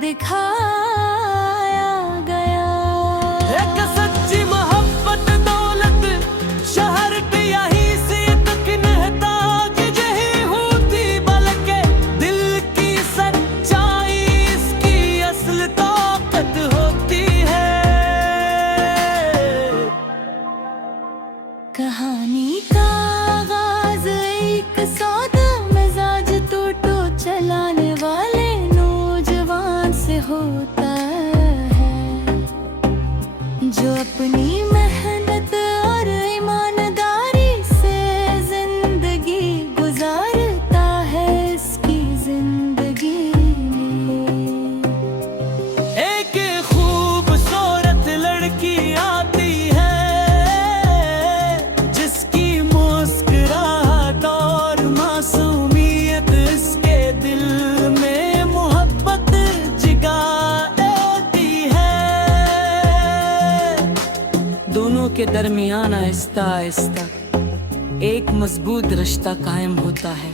दिखाया गया। एक सच्ची मोहब्बत दौलत शहर की यही से तक नहताज जही होती, बल्कि दिल की सच्चाई इसकी असल ताकत होती है। कहानी का आगाज एक सौदा मिजाज टूटो चलाने वाले नौजवान से होता है, जो अपनी मेहनत और ईमानदारी से जिंदगी गुजारता है इसकी जिंदगी में। एक खूबसूरत लड़की आती के दरमियान आहिस्ता आहिस्ता एक मजबूत रिश्ता कायम होता है,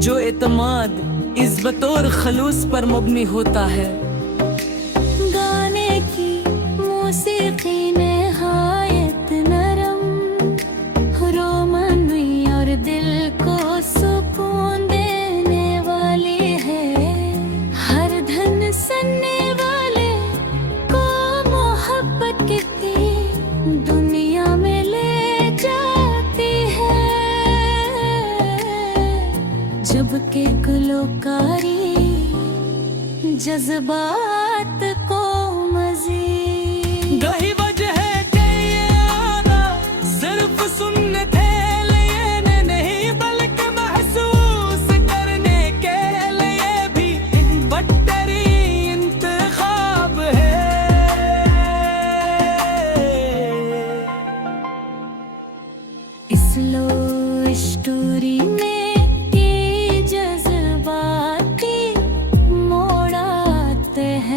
जो एतमाद, इज़्ज़त और खलूस पर मुबनी होता है। गाने की मौसीकी निहायत नरम, रोमानी और दिल को सुकून देने वाली है। हर धन सनने वाले को मोहब्बत की दुनिया में ले जाती है, जबकि गुलकारी जज्बात को मज़ीद। यही वजह है कि ये आना सिर्फ सुनने थे लेने नहीं, बल्कि महसूस करने के लिए भी बदतरीन इंतखाब है। इस लो स्टोरी में ये जज्बाती मोड़ आते हैं।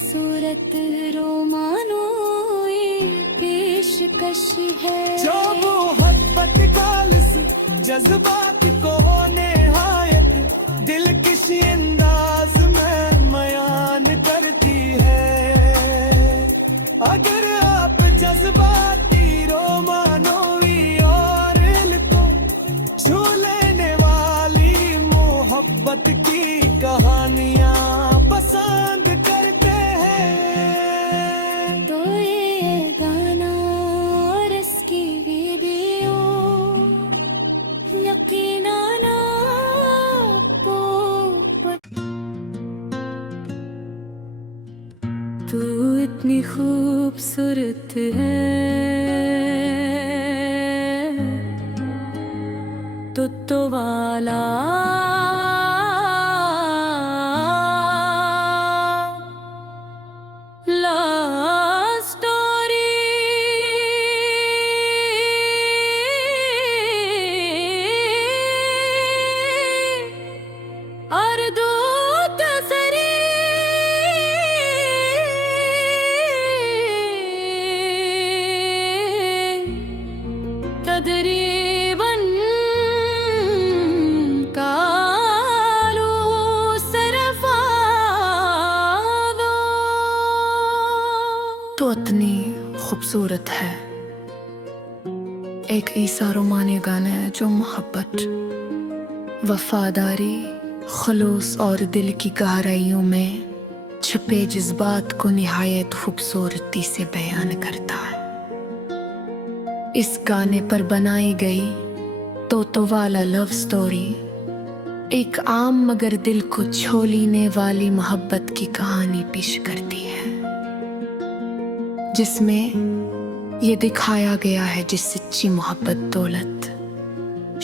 खूबसूरत रोमानो पेशकश है जो मोहब्बत खालिस जज्बात को निहायत दिल किसी अंदाज में बयान करती है। अगर आप जज्बाती रोमानोई और दिल को छू लेने वाली मोहब्बत की कहानियां पसंद करते हैं तो ये गाना और इसकी वीडियो यकीनन आपको तू इतनी खूबसूरत है तो वाला तदरीबन कालू सरफादो तो इतनी खूबसूरत है। एक ऐसा रोमानी गाना है जो मोहब्बत, वफादारी, खुलूस और दिल की गहराइयों में छुपे जज्बात को निहायत खूबसूरती से बयान करता है। इस गाने पर बनाई गई तो वाला लव स्टोरी एक आम मगर दिल को छू लेने वाली मोहब्बत की कहानी पेश करती है, जिसमें ये दिखाया गया है जिस सच्ची मोहब्बत दौलत,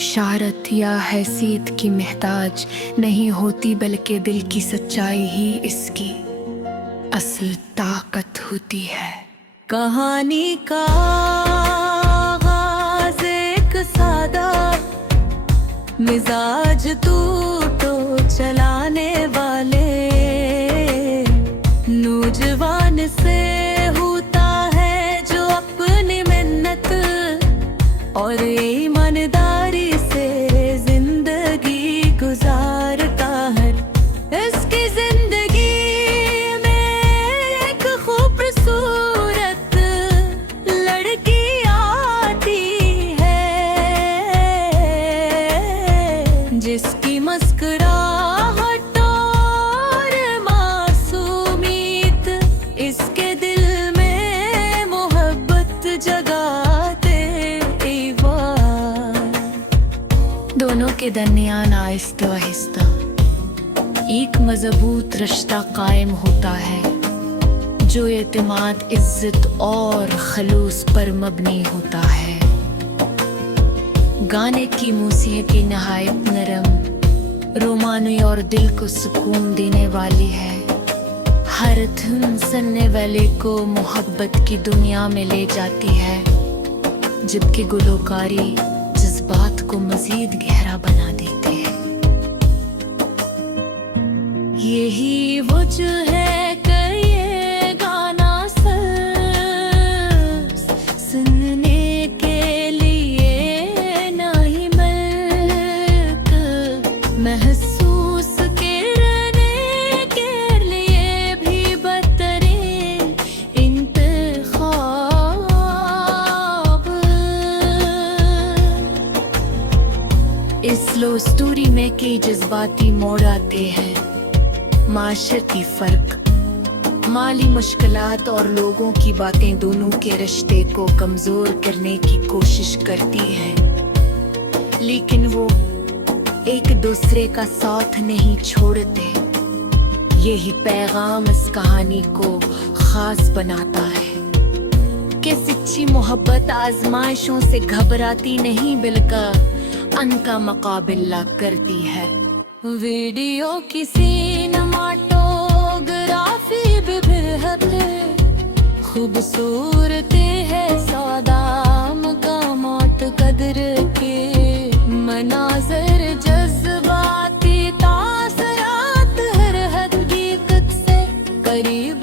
शहरत या हैसियत की मोहताज नहीं होती, बल्कि दिल की सच्चाई ही इसकी असल ताकत होती है। कहानी का आगाज़ एक सादा मिजाज तू तो चलाने वाले नौजवान से होता है जो अपनी मेहनत और ईमानदारी से जिंदगी गुजारता है। इसकी जिंदगी में एक खूबसूरत लड़की आती है जिसकी मुस्कुराहट और मासूमियत इसके दिल में मोहब्बत जगाते एक बार। दोनों के दरमियान आहिस्ता आहिस्ता एक मजबूत रिश्ता कायम होता है जो एतमाद, इज्जत और खलूस पर मबनी होता है। गाने की मौसीकी नहायत नरम, रोमानी और दिल को सुकून देने वाली है। हर धुन सुनने वाले को मोहब्बत की दुनिया में ले जाती है, जबकि गुलकारी जज्बात को मजीद गहरा बना देती है। यही वजह है कि ये गाना सुनने के लिए ना ही मल्क महसूस करने के लिए भी बदतरीन इंतखाब। इस लो स्टोरी में कई जज्बाती मोड़ आते हैं। माशरती फर्क, माली मुश्किलात और लोगों की बातें दोनों के रिश्ते को कमजोर करने की कोशिश करती हैं, लेकिन वो एक दूसरे का साथ नहीं छोड़ते। यही पैगाम इस कहानी को खास बनाता है कि सच्ची मोहब्बत आजमाइशों से घबराती नहीं, बल्कि उनका मुकाबला करती है। वीडियो की सिनेमाटोग्राफी भी बेहद खूबसूरती है, सादा मकामात कदर के मनाजर जज्बाती तासरात हर हकीकत से करीब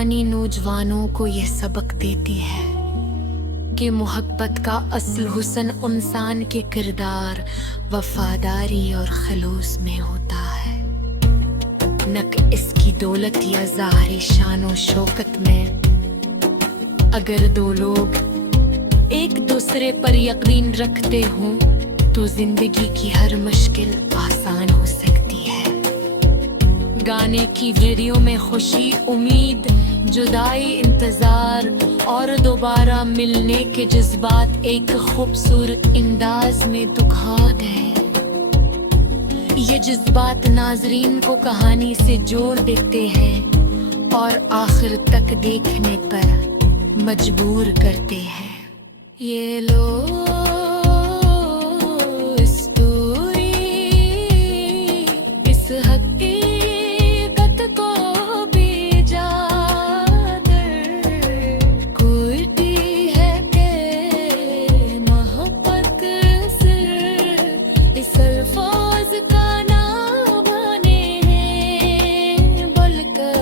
कहानी नौजवानों को यह सबक देती है कि मोहब्बत का असल हुस्न इंसान के किरदार, वफादारी और खलूस में होता है, न कि इसकी दौलत या ज़ाहिरी शान शौकत में। अगर दो लोग एक दूसरे पर यकीन रखते हों तो जिंदगी की हर मुश्किल आसान हो सकती है। गाने की वीडियो में खुशी, उम्मीद, जुदाई, इंतजार और दोबारा मिलने के जज्बात एक खूबसूरत अंदाज में दुखा गए। ये जज्बात नाजरीन को कहानी से जोड़ देते हैं और आखिर तक देखने पर मजबूर करते हैं। ये लो स्टोरी इस हकीकत को भी जाकर कोई है के मोहब्बत सिर्फ इस अल्फाज का ना बने हैं, बल्कि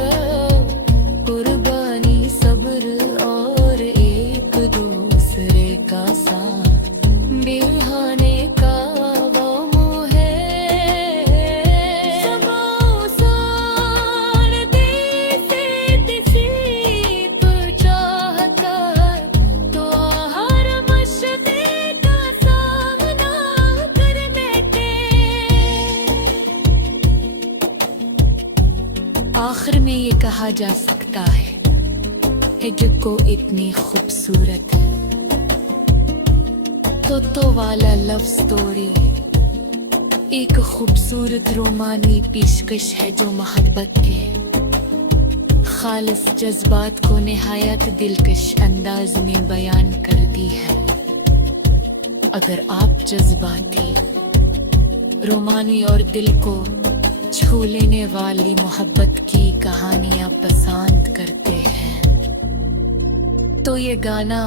कुर्बानी, सब्र और एक दूसरे का साथ निभाने का वो है। समोसान दिसी चाहता तो हर मशक़े का सामना कर बैठे। आखिर में ये कहा जा सकता है कि को इतनी खूबसूरत तो वाला लव स्टोरी एक खूबसूरत रोमानी पेशकश है जो मोहब्बत के खालिस जज्बात को निहायत दिलकश अंदाज में बयान करती है। अगर आप जज्बाती, रोमानी और दिल को छू लेने वाली मोहब्बत की कहानियां पसंद करते हैं तो ये गाना